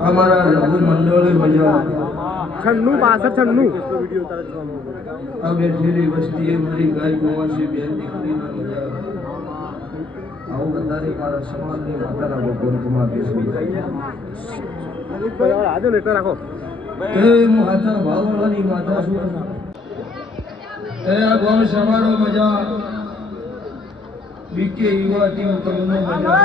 અમારા રઘુ મંડળ મજા 96 આ બેઠેલી વસ્તીએ મારી ગાય ગોવાસી બેન દીકરીના મજા આવું બધાને મારા સમાજની માતાના ભગવંતમાં બેસવી રાખો એ હું હાથા ભાવવાળાની માતા છું એ આ ગોમ સમારો મજા બીકે યુવા ટીમ તમને મજા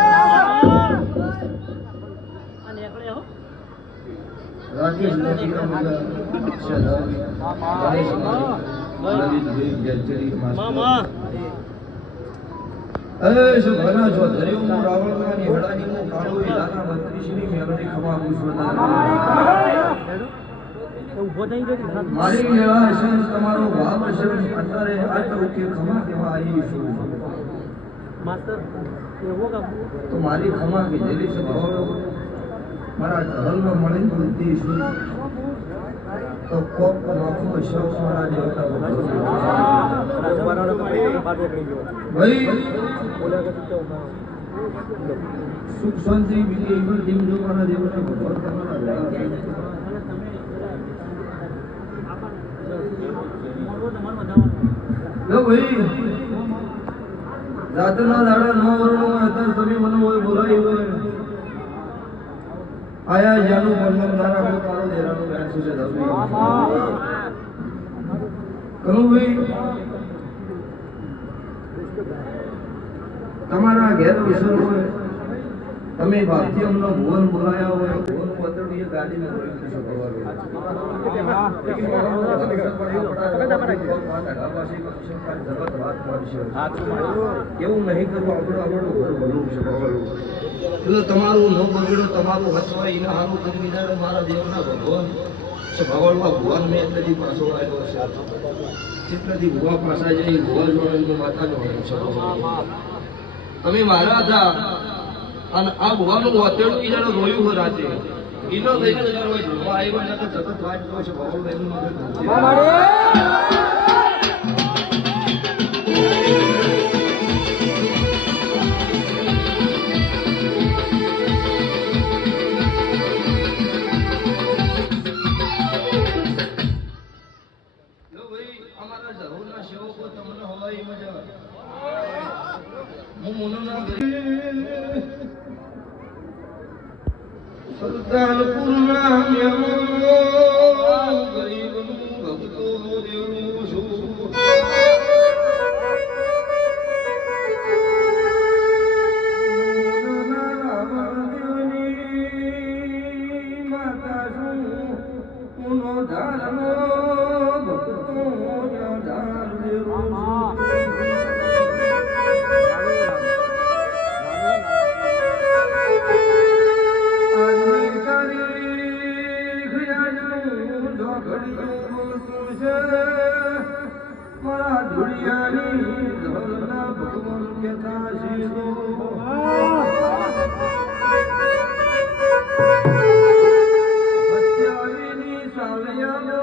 રાકેશ નદીના મજા શહેરાવી ગણેશ લલિતભાઈ ગેચરી મામા અરે સુભાના ચૌધરી હું રાવણની હડાની હું કાળો ઇલાના મંત્રી શ્રી મેલડી ખમા પુષ્પદાન મારી મેળા હશે તમારો ભાવ હશે અત્યારે આ તો કે ખમા કેવા આવી છું તો મારી ખમા કીધેલી છે મારા ધર્મ મળી બુદ્ધિ શું તો કોક નોખો શોખ મારા દેવતા ભાઈ સુખ શાંતિ બીજી ઈવર દીમ જો મારા દેવતા ભગવાન તમારા ભાઈ રાતના દાડા ન વરણો અત્યારે તમે મને હોય બોલાવી હોય આયા જાનું મનમ નારા કો તારો દેરાનો બેઠ છે દવરી કરું ભાઈ તમારા ઘેર વિસર હોય, તમે ભક્તિ અમનો ભુવન બોલાયા હોય, ભુવન પતડી ગાડીને રોઈ શકો એવું નહીં કરવું આપણું ઘર બનવું છે એટલે તમારું ન બગડ્યું, તમારું હચવાય એના સારું કરી દીધા મારા દેવના ભગવાન ભગવાનમાં ભગવાન મેં એટલેથી પાછો આવ્યો છે જેટલાથી ભુવા પાછા જાય ભુવા જોડે માતાનો હોય છે તમે મારા હતા અને આ ભુવાનું વાતેડું ઈજાનો રોયું હોય રાતે ઈનો લઈને જતા હોય ભુવા આવ્યો એટલે સતત વાત કરો છે ભગવાન એનું સુલતાનપુરના મેમો ગરીબનું ભક્તો દેવું છું માતા છું પુનો ધારનો ભક્તો ધાર દેવું મારા ધુડિયાની ધોલના ભગવાન કેતા સીધો હત્યાવીની સાલિયાનો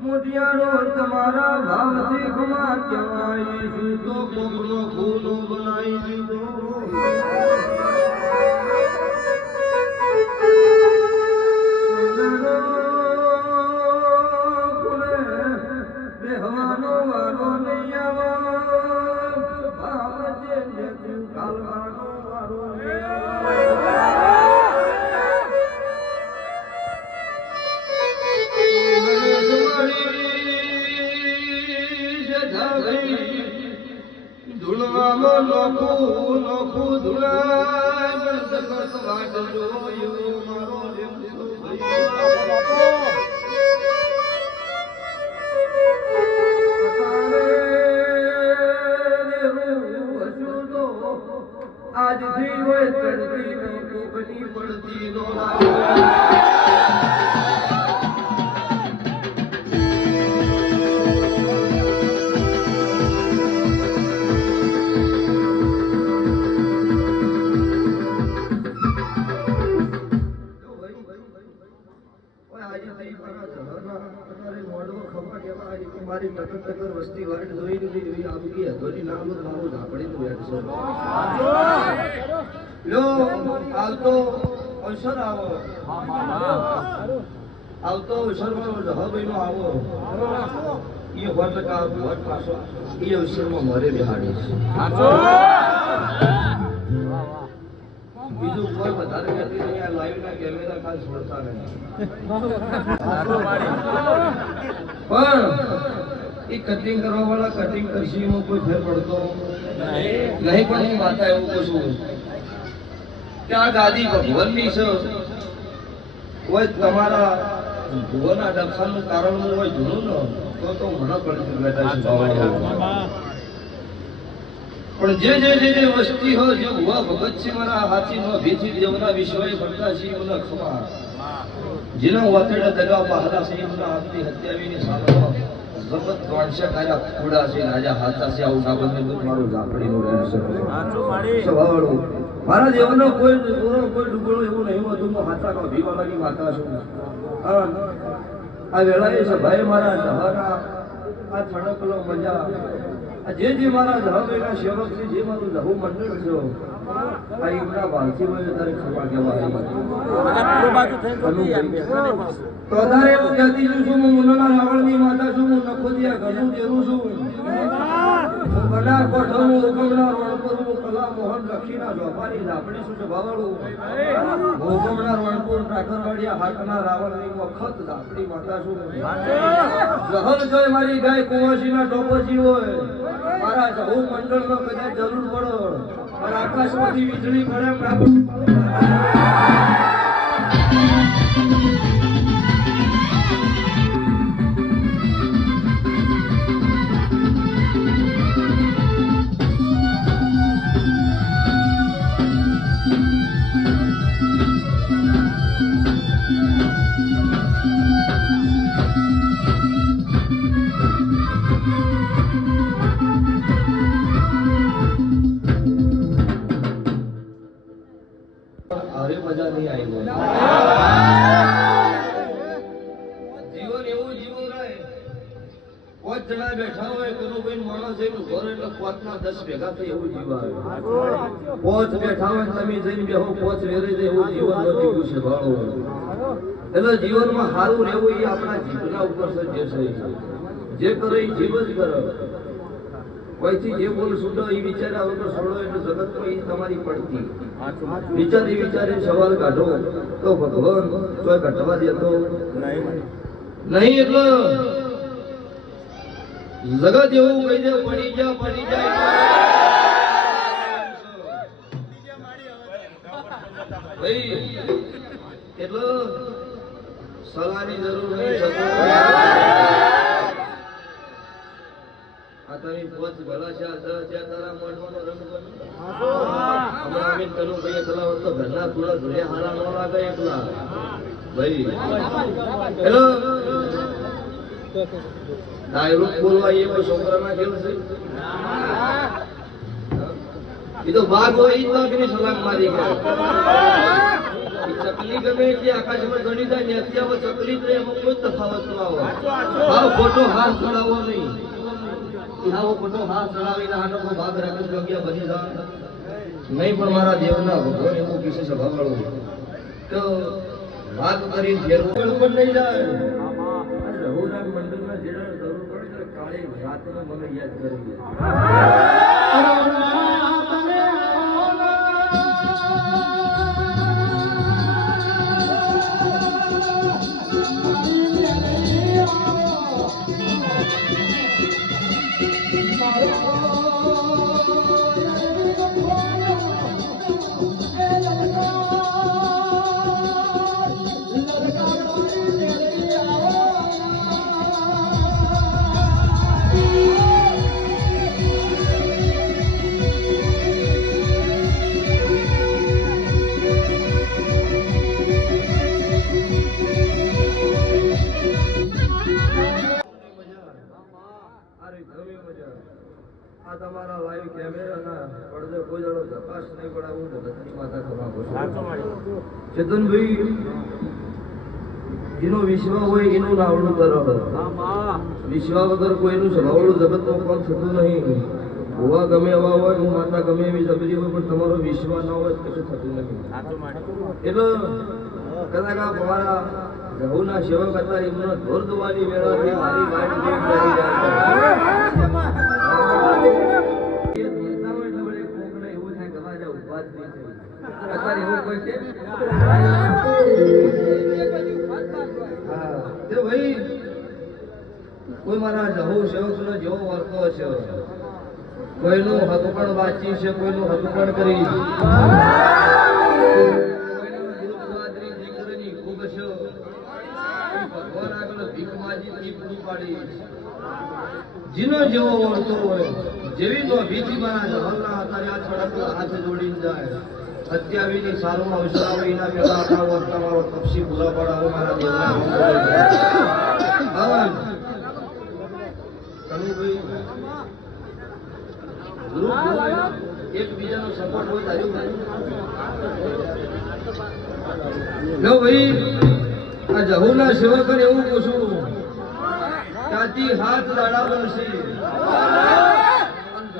મોટિયારો તમારા ભાવથી ખમા કહેવાય છું તો કોકનો ખૂનો બનાવી દીધો બેહવાનો વારો નહીં આવો ભાવ જે કાલવાનો વારો ધૂળવામાં નોખું નોખું ધૂળા જગત વાટ જોયું મારો આજથી હોય ચડતી નોકરી પડતી નો મારી ટકર વસ્તી વાટ જોઈ લીધી આપકી હતોની નામ મારું ઝાપડી નું યાદ છે લો આવતો અવસર આવો આવતો અવસરમાં જહાભાઈ નો આવો એ હોટ કા હોટ પાછો એ અવસરમાં મારે બિહાડી છે બીજું કોઈ વધારે કરતી નહીં આ લાઈવ ના કેમેરા ખાસ છોડતા નહીં પણ એ કટિંગ કરવા વાળા કટિંગ કરશે એમાં કોઈ ફેર પડતો નહીં પણ હું માતા એવું કશું કે આ ગાદી ભગવાનની છે કોઈ તમારા ભુવનના દર્શનનું કારણ હોય જૂનું ન તો મને પડી બેઠા છે પણ જે વસ્તી હોય જે ભુવા ભગત છે મારા હાથી નો ભીથી દેવના વિશ્વએ ભરતા છે મને ખમા જેના વાતડા દગા બહારા છે એમના હાથની હત્યાવીની સાલમાં જગત ગણશે કાયા ખોડા છે રાજા હાથા છે આવું સાબંધ બધું મારું ઝાપડીનું રહેશે સ્વભાવડો મારા દેવનો કોઈ ડુબળો એવું નહીં હતું હું હાથાનો ભીવાલાની માતા છું આ વેળાએ સભાએ મારા જહાના આ થડકલો મજા જે મારા જહાવેના સેવક છે જે મારું જહુ મંડળ છે આ એમના ભાલથી મને તારે ખબર કહેવાય તો તારે એવું કહેતી છું હું મુન્નાના રાવણની માતા છું હું નખોદિયા ઘરનું દેરું છું હું કલા કોઠું હુકમના રણપુર હું કલા મોહન લખીના જોપાની ઝાપડી છું ભાવાળું હુકમના રણપુર ઠાકરવાડિયા હાકના રાવણની વખત ઝાપડી માતા છું જહલ જોઈ મારી ગાય કુંવરસીના ટોપજી હોય મારા જહુ મંડળનો કદાચ જરૂર પડો અને આકાશમાંથી વીજળી પડે બરાબર અરે મજા નહીં આવી જીવન એવું જીવન રહે 5 જણા બેઠા હોય કોનો કોઈ માણસ એનું ઘર એટલે 5 ના 10 ભેગા થઈ એવું જીવન આવે 5 બેઠા હોય તમે જઈને બેહો 5 વેરે જાય એવું જીવન નથી છે ભાળો એટલે જીવનમાં સારું રહેવું એ આપણા જીવના ઉપર છે જે કરે એ જીવ જ કરે કોઈથી જે બોલ છૂટો એ વિચાર્યા વગર છોડો એટલે જગતમાં એ તમારી પડતી વિચારી સવાલ કાઢો તો ભગવાન કોઈ ઘટવા દેતો નહીં એટલે જગત એવું કહી દે પડી જાય ભાઈ એટલે સલાહની જરૂર નહીં આ તમે પોચ ભલા છે તારા મોઢવાનો રંગ હમણાં અમીન કનું ભાઈ એકલા હોત તો ઘરના થોડા ધોળિયા હારા ન લાગે એકલા ભાઈ હેલો ડાયરેક્ટ બોલવા એ કોઈ છોકરાના ખેલ છે એ તો બાઘ હોય એ બાઘની સલામ મારી ગયા ચકલી ગમે જે આકાશમાં ગણી જાય ને અત્યારે ચકલી તો એમાં કોઈ તફાવત ન આવે હા ખોટો હાથ ચડાવવો નહીં આવો ખોટો હાથ ચડાવીને આનો ભાગ રાખે યોગ્ય બની જાય નહીં પણ મારા દેવના ભગવાન એવું કિસ્સે સ્વભાવ તો વાત કરીને ફેરવું પણ નહીં જાય રઘુનાથ મંડળમાં જેના જરૂર પડે કાળી રાતનો મને યાદ કરી આ તમારા લાઈવ કેમેરાના પડદે કોઈ જણો તપાસ નહીં પડાવું ભગતની માતા ખવા ચેતનભાઈ જેનો વિશ્વ હોય એનું નાવડું કરો વિશ્વ વગર કોઈનું સ્વભાવનું જગતમાં પણ થતું નહીં હોવા ગમે એવા હોય હું માતા ગમે એવી જબરી હોય પણ તમારો વિશ્વ ન હોય કશું થતું નથી એટલે કદાચ આ તમારા જહુના સેવક હતા એમનો ઢોર દોવાની વેળાથી મારી વાઈટ જેવી કરી જાય કોઈ મારા જહુ સેવક નો જેવો વર્તો છે કોઈનું હક પણ વાંચી છે કોઈનું હક પણ કરી ભગવાન આગળ ભીખ માજી પૂરી પાડી જીનો જેવો વર્તો હોય જેવી નો ભીખી મારા જહલના અત્યારે આ છોડા હાથ જોડીને જાય અત્યાવીની સારું અવસર આવે એના પેલા આખા વર્ષ મારો તપસી પૂરા પડાવો મારા દેવના એકબીજાનો સપોર્ટ હોય ભાઈ આ જહુના સેવકને એવું પૂછું ત્યાંથી હાથ દાડા બનશે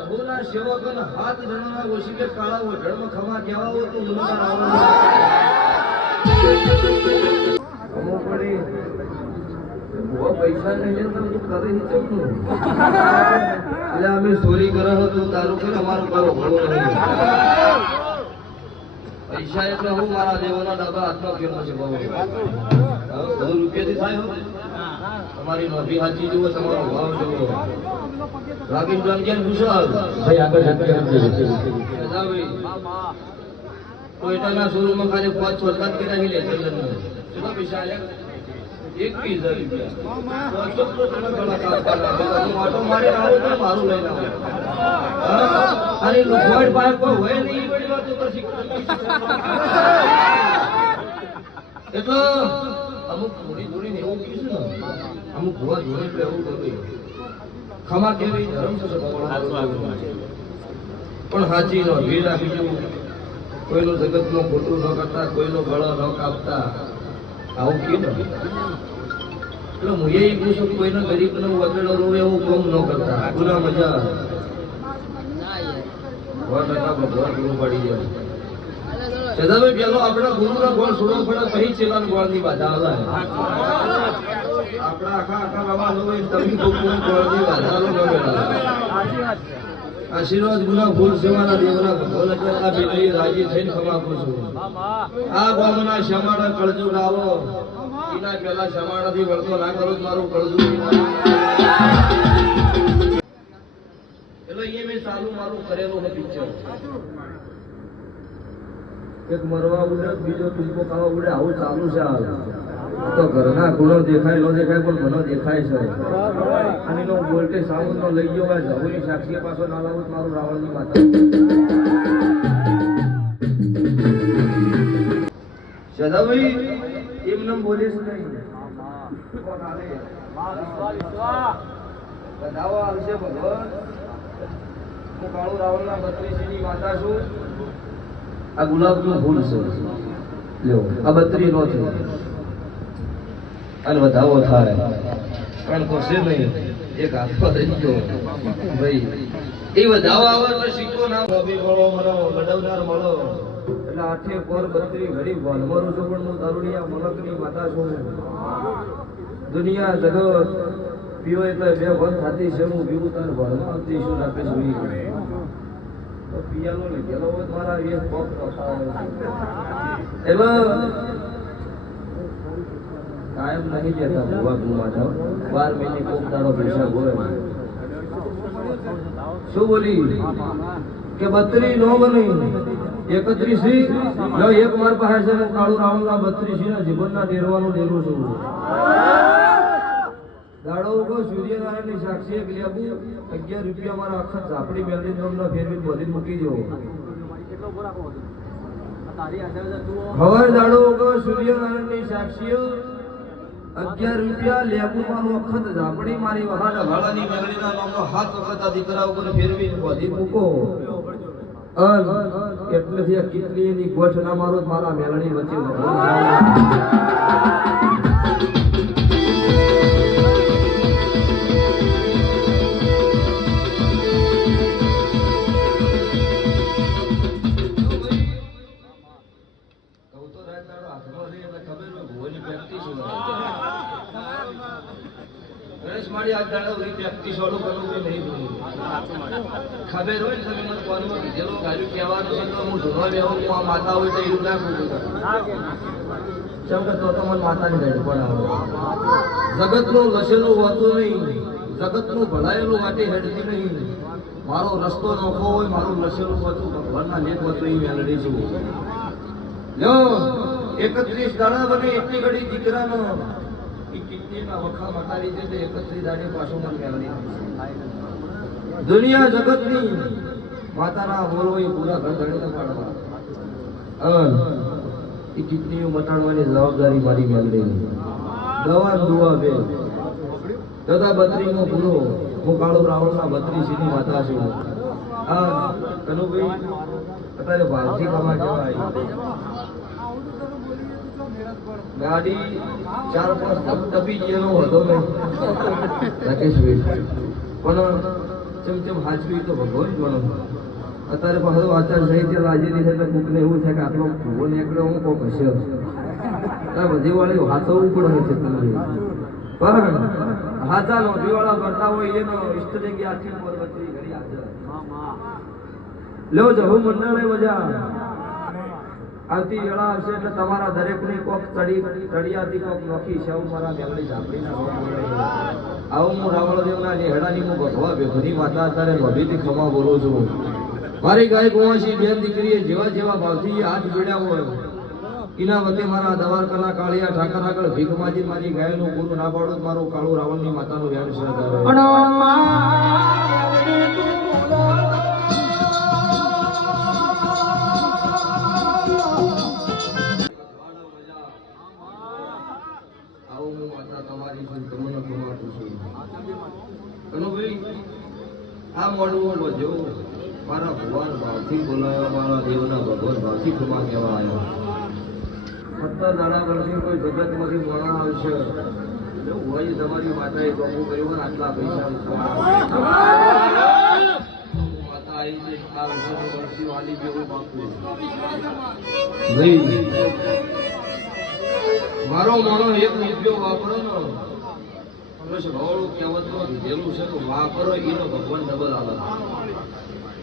જહુના સેવકને હાથ જણાના ઓછી કે કાળા ઓઢળમાં ખમા કહેવા હોય તો ઉનકાર આવવાનું પડી પૈસા નહીં તું કરે ચકનું એટલે અમે ચોરી કરો તું તારું કરે અમારું કરો ભણો નહીં પૈસા એટલે હું મારા દેવોના દાદા હાથમાં ફેરવો છે બહુ રૂપિયાથી થાય તમારી નોંધી હાચી જુઓ, તમારો ભાવ જુઓ. રાગીન બ્રાહ્મણ કુશળ ભાઈ આગળ ટોયોટાના શોરૂમમાં ખાલી 5 છોડતા કે નહીં લે ચંદનનો કેટલા પૈસા આયા? 21,000 રૂપિયા. તો તમે ઘણા કાપવાના. હું આટો મારી આવું તો મારું લઈને આવું. અને લોખવાડ પાસે કોઈ હોય નહીં એ બધી વાતો પછી એટલે અમુક થોડી એવું કીધું ને, અમુક ભૂવા જોડે એવું કરવું. ખમા કેવી ધર્મ છે પણ હાચી નો ભીડ આપી જવું, કોઈનું જગતનું ખોટું ન કરતા, કોઈનો ગળો ન કાપતા, આવું કીધું. એટલે હું એ પૂછું, કોઈનો ગરીબનો વગેરે રોવે એવું કામ ન કરતા. ગુના મજા ભગવાન ગુરુ પાડી જાય. સદાભાઈ પેલો આપણા ગુરુના ગોળ છોડવો પડે, પછી ચેલાના ગોળની બાધા આવે. આપણા આખા બાબા લો તમે ગોળની બાધા લો આશીર્વાદ ગુના ફૂલ સેવાના દેવના ભગવાન આ બેટી રાજી થઈને ખમાકું છું. આ ગામના શમાડા કળજુગ આવો, એના પેલા શમાડાથી વળતો ના કરો મારું કળજુગ. એટલે એ મેં ચાલુ મારું કરેલું છે પિક્ચર. એક મરવા ઉડે, બીજો ટૂંકો ખાવા ઉડે, આવું ચાલુ છે. તો ઘરના ગુણો દેખાય ન દેખાય પણ મને દેખાય છે. અને એનો વોલ્ટેજ સાઉન્ડ નો લઈ ગયો હોય, જવું સાક્ષી પાછો ના લાવું મારું રાવણની માતા. સદાભાઈ એમને બોલીશ નહીં. બધાવા આવશે ભગવાન. હું કાળુ રાવણના 32 ની માતા છું. આ ગુલાબનું ફૂલ છે, લ્યો આ 32 નો છે. અને વધાવો થાય પણ કોશે નહીં, એક હાથમાં રહી ગયો ભાઈ. એ વધાવો આવે એટલે શીખો ના ગોબી મળો, મને ગડવનાર મળો. એટલે 8 પોર 32 ઘડી ભણવાનું છું, પણ હું દારૂડિયા મલકની માતા છું. દુનિયા જગત પીવો એટલે 2 બંધ થતી છે. હું પીવું તાર ભણવા આવતી છું. આપે જોઈ તો પિયાનો લીધેલો હોય મારા એ પગ એટલે કાયમ નહીં જતા ભૂવા ભૂવા જાવ. 12 મહિને કોક દાડો પૈસા હોય. શું બોલી કે 32 નો બની 31 એક માર પાસે છે. હું કાળુ રાવણના 32 ના જીવનના ડેરવાનું ડેરું છું. દાડો ઉગો સૂર્યનારાયણની સાક્ષી એક લેબુ 11 રૂપિયા મારા અખત ઝાપડી મેળવી તમને ફેરવી બધી મૂકી દો. હવાર દાડો ઉગો સૂર્યનારાયણની સાક્ષી 11 રૂપિયા લેબુ મારું અખત ઝાપડી મારી વહાડા ભાડાની મેળવીના નામનો હાથ વખત આ દીકરા ઉપર ફેરવી બધી મૂકો. એટલેથી આ કેટલીની ગોઠ ના મારો મારા મેળણી વચ્ચે ખબર હોય તમે મને કોનું કીધેલો ગાડી કહેવાનું છે તો હું ધોવા રહેવું. હું આ માતા હોય તો એવું ના કરું. ચમ કે તો મને માતાની ગાડી પણ જગતનું લસેલું હોતું નહીં, જગતનું ભલાયેલું વાટી હેડતી નહીં. મારો રસ્તો નોખો હોય, મારું લસેલું હોતું ભગવાનના નેત હોતું એ મેળવી છું. લ્યો 31 દાડા બને એટલી ઘડી દીકરાનો કિડનીના વખા મટાડી દે તો 31 દાડે પાછું મને મેળવી. દુનિયા જગતની માતાના બોલો એ પૂરા ઘર ધણીને પાડવા. એ કિડનીઓ મટાડવાની જવાબદારી મારી મેળવી. દવા દુવા બે દાદા 32 નો પૂરો. હું કાળુ રાવણના 32 ની માતા છું. કનુભાઈ અત્યારે ભારતી કમા કહેવાય. ગાડી 4-5 ટપી જેનો હતો નહીં રાકેશભાઈ, પણ ચમ હાચવી તો ભગવાન ગણો. અત્યારે પાછું આચાર સાહિત્ય લાજેલી છે એટલે કોકને એવું થાય કે આટલો ભૂવો નીકળ્યો હું કોક હશે. બધી વાળી હાથવું પણ છે તમને, પણ હાથા નોંધી વાળા કરતા હોય એનો ઇષ્ટ જગ્યા આખી પર્વતની ઘડી હાજર. લો જહુ મંડળે મજા આવતી વેળા આવશે એટલે તમારા દરેકની કોક તળિયાથી કોક નોખી છે મારા મેલડી ઝાંપડીના આવું હું રાવળદેવના નેહડાની હું ભગવા ભેખની માતા અત્યારે લોભીથી ખમા બોલું છું. મારી ગાય ગોવાશી બેન દીકરીએ જેવા જેવા ભાવથી હાથ જોડ્યા હોય એના વતે મારા દવારકાના કાળિયા ઠાકર આગળ ભીખ માજી મારી ગાયનું પૂરું ના પાડું મારું કાળું રાવણની માતાનું વ્યાન છે. આવું હું માતા તમારી છું તમને ખમાતું છું. કનુભાઈ આ મોડું વધ્યો મારા ભગવાન ભાવથી બોલાવ્યા મારા દેવના ભગવાન ભાવથી ખમા કહેવા આવ્યો. 17 દાડા વર્ષથી કોઈ જગતમાંથી મોણા આવશે હોય તમારી માતાએ બાપુ કર્યું આટલા પૈસા માતા આવી છે આ વર્ષી વાલી જેવું બાપુ નહીં મારો મોણો એક રૂપિયો વાપરો ને બસ રવળું કહેવતમાં દીધેલું છે તો વાપરો એનો ભગવાન ડબલ આવે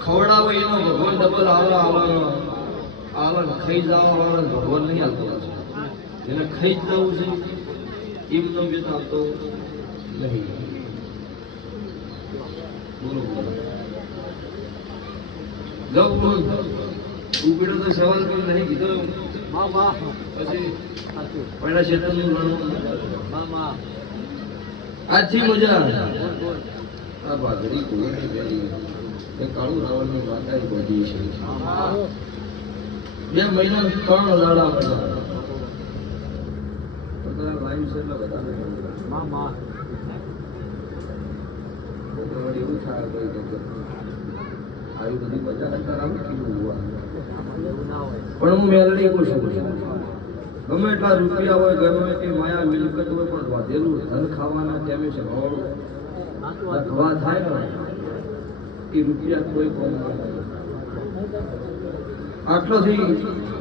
ખવડાવો એનો ભગવાન ડબલ આવે ખાઈ જવા વાળા ભગવાન નહીં આવતો એને ખાઈ જ જવું છે એમનો વેત આવતો નહીં. ઉગડ્યો તો સવાલ કોઈ નહીં કીધો પછી પહેલા ક્ષેત્રનું ગણું આજથી મજા આ બાજરી કોઈની પહેરી એ કાળું રાવણની માતા બધી છે. 2 મહિના 3 દાડા મજા લાઈવ છે એટલે બધા એવું થાય આવી બધી મજા કરતા આવું કીધું પણ હું મેલડી કહું છું ગમે એટલા રૂપિયા હોય ગમે તે માયા મિલકત હોય પણ વધેલું ધન ખાવાના ટાઈમે છે ખવા થાય ને એ રૂપિયા કોઈ કોમ આટલોથી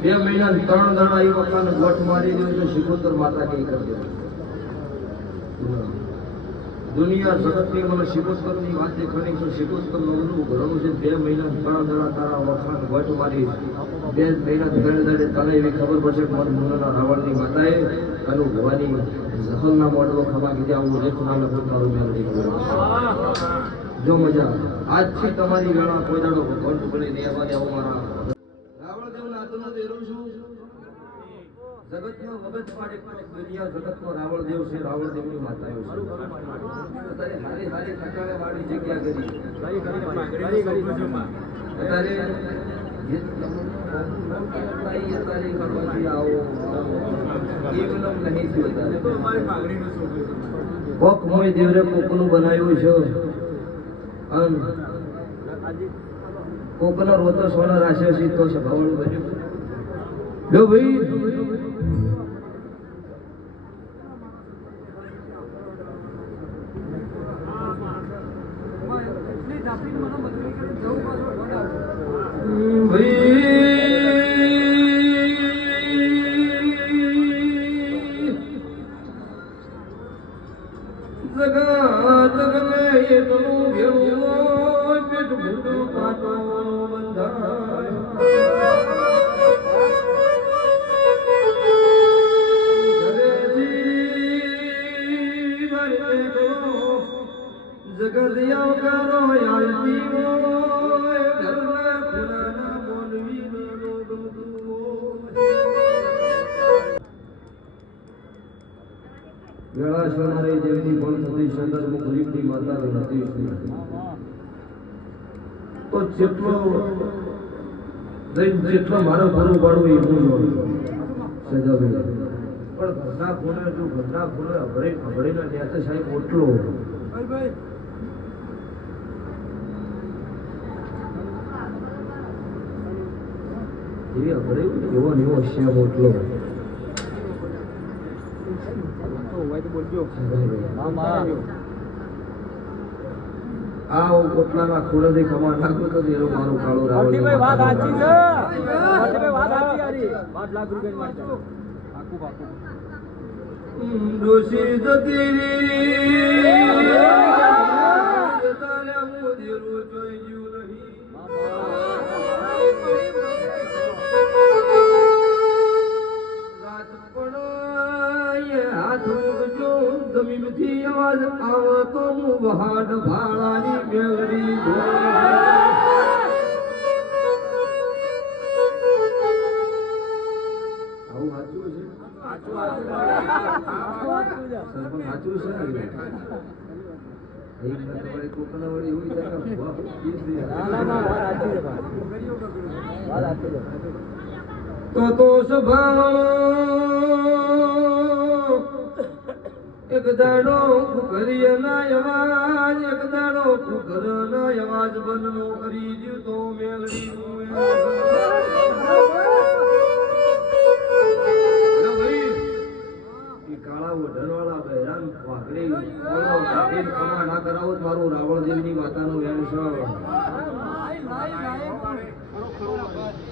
2 મહિના 3 દાડા એ વખત ગોઠ મારી દઉં તો શિકોતર માતા કઈ કરી દે દુનિયા જગતની મને શિકોતરની વાત દેખાણી છે. શિકોતર નવનું ઘરનું છે 2 મહિના 3 દાડા તારા વખાણ ગોઠ મારી 2 મહિના 3 દાડે તને એવી ખબર પડશે કે મારા મુનાના રાવણની માતાએ અનુ ભવાની જહલના મોડવો ખમા કીધા આવું રેખના લખું તારું મેળવી જો મજા આજથી તમારી વેળા કોઈ દાડો ભગવાન ટુકડી દેવા દેવો મારા રાવણદેવના હાથનો દેરું છું. જગતનો વગત પાડે દુનિયા જગતનો રાવણદેવ છે રાવણદેવની માતાઓ છે. અત્યારે સારી સારી ટકાળે વાળી જગ્યા કરી અત્યારે કોક મોય દેવરે કોકનું બનાવ્યું છે કોકનો રોતો સોના રાશે સીધો છે ભાવણું બન્યું જો ભાઈ જગત ગમે એટલું ભેળું પેટ ભૂટો કાટો બંધાય જગત આવકારો આલતી હોય ઘરના ખુલાના મોલવી વેળા સોનારી દેવની પણ થતી સુંદર મુખ ગરીબની માતા નથી તો જેટલો મારો ઘરું પાડવું એ હું સજાવી પણ ઘરના ખૂણે જો ઘરના ખૂણે અભળીના નેતા સાહેબ ઓટલો એવી અભળી એવો ને એવો શ્યામ ઓટલો આ કોટલાના ખૂણેથી ખમા નાખું તો એનું મારું કાળું રાવણ ડોશી જતી તારે મોદીરું જોઈ ગયું નહીં પહાડ ભાળાની મેલડી આવું સાચું છે સરપંચ સાચું છે એક તમારે કોકના વળી એવું થાય કે વાહ, તો સભાળો એક દાડો કુકરીય ના અવાજ એક દાડો કુકર ના અવાજ બનનો કરી દીધો મેલડી કાળા વઢણવાળા બહેરાન વાઘરી કમા ના કરાવો તો મારું રાવણ દેવની માતાનું વેણ છે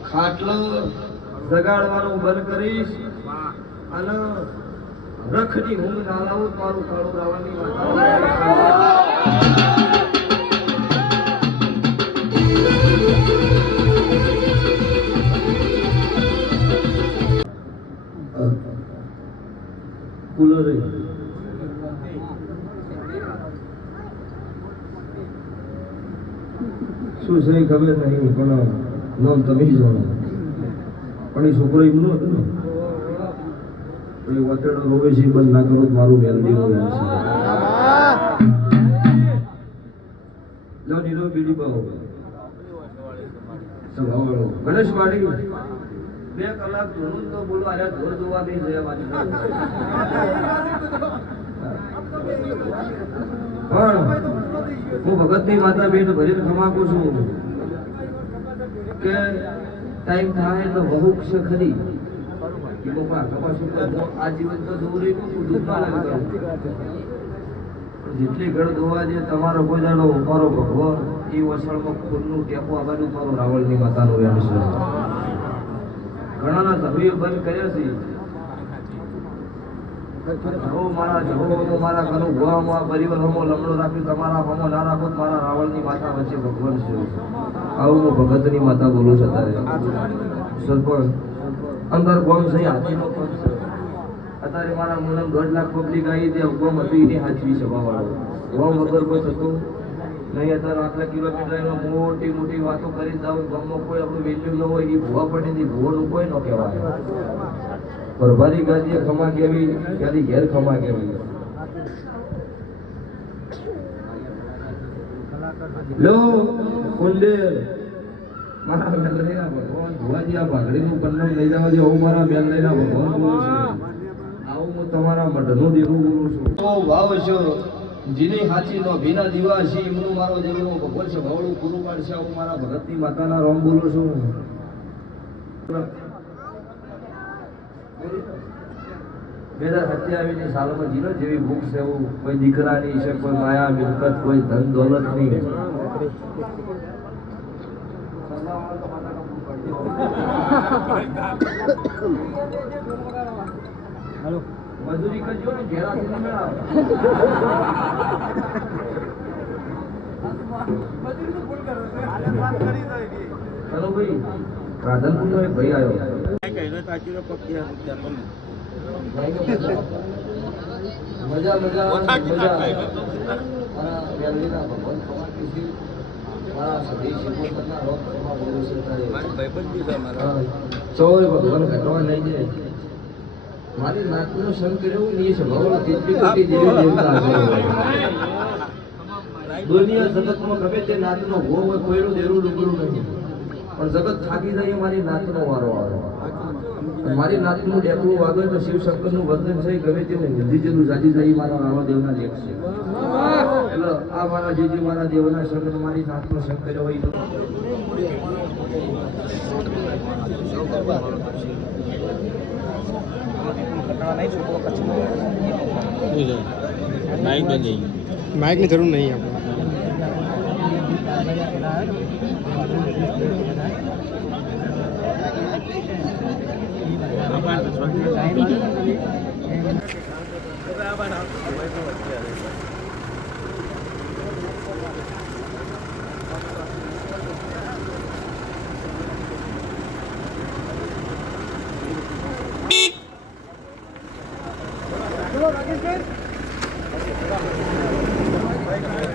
ખાટલો જગાડવાનું બંધ કરીશ અને રખની ઊંઘ ના લાવું તો મારું કાળું રાવણની માતાનું વેણ છે કુલર શું છે ખબર નહીં પણ નામ તમે જ જાણો પણ એ છોકરો એમનો હતો ને એ વતેડો રોવે છે બંધ ના કરો તો મારું મેલડી નું વેણ છે લો નીરો બીડી બાવો સભાવાળો ગણેશ વાડી 2 કલાક ધોરણ તો બોલો આરે ધોર જોવા નહીં જયા વાડી પણ હું ભગતની માતા બેટ ભરીને ખમાકું છું કે ટાઈમ થાય તો બહુ છે ખરી એ બાપા કપાસું આ જીવન તો દોરી જેટલી ઘર ધોવા જે તમારો કોઈ દાડો મારો ભગવાન એ વસળમાં ખૂનનું ટેપો આવવાનું મારું રાવણની માતાનું વેણ છે ઘણાના સભ્યો બંધ કર્યા છે મારા ઘણું ગુવામાં પરિવાર હમો લમડો રાખ્યું તમારા હમો ના રાખો મારા રાવણની માતા વચ્ચે ભગવાન છે આવું હું ભગતની માતા બોલું છું અત્યારે સરપંચ અંદર ગોમ છે હાથીનો પગ છે અત્યારે મારા મુનમ 1.5 લાખ પબ્લિક આવી તે ગોમ હતી એની હાચવી સભાવાળો ગોમ વગર કોઈ થતું નહીં અત્યારે આટલા કિલોમીટર એમાં મોટી મોટી વાતો કરી જાવ ગામમાં કોઈ આપણું વેલ્યુ ન હોય એ ભૂવા પડી ભૂવાનું કોઈ ન કહેવાય પરભારી ગાદીએ ખમા કેવી ત્યાંથી ઘેર ખમા કેવી લો કુંડેર મારા મેલડીના ભગવાન ભુવાજી આ ભાગડીનું પન્નમ લઈ જવા દે હું મારા મેલડીના ભગવાન બોલું છું આવું હું તમારા મઢનું દેવું બોલું છું તો ભાવ છો જીની હાચી નો ભીના દીવા છે એમનું મારો જેવડો ભગવાન છે ભવડું પૂરું પાડશે હું મારા ભગતની માતાના રોમ બોલું છું 2027 સાલમાં જીરો જેવી ભૂખ છે એવું કોઈ દીકરાની છે કોઈ માયા મિલકત કોઈ ધન દોલત નહીં મજૂરી કરજો ને ઘેરાથી ન મેળાવો ચલો ભાઈ રાધનપુરનો એક ભાઈ આવ્યો મજા મજા મજા મારા વેલડીના ભગવાન ખમાતી મારા સદી શિવોતરના રોગ ખમા બોલું છે તારે મારી ભાઈબંધી છે મારા ચોય ભગવાન ઘટવા નહીં જાય મારી નાતનો સંગ કર્યો ને એ સ્વભાવ તેટલી મોટી દેવી દેવતા છે દુનિયા જગતમાં ગમે તે નાતનો ભો હોય કોઈનું દેરું ડુંગરું નહીં પણ જગત થાકી જાય મારી નાતનો વારો આવે મારી નાતનું ડેકડું વાગે તો શિવ શંકરનું વંદન છે ગમે તેવું હિન્દી જેટલું જાજી જાય મારા રામાદેવના લેખ છે એટલે આ મારા જે મારા દેવના સંગ મારી નાતનો સંગ કર્યો હોય माइक ની જરૂર નહીં આપણે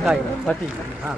કાંઈ નહીં, પતી ગયું. હા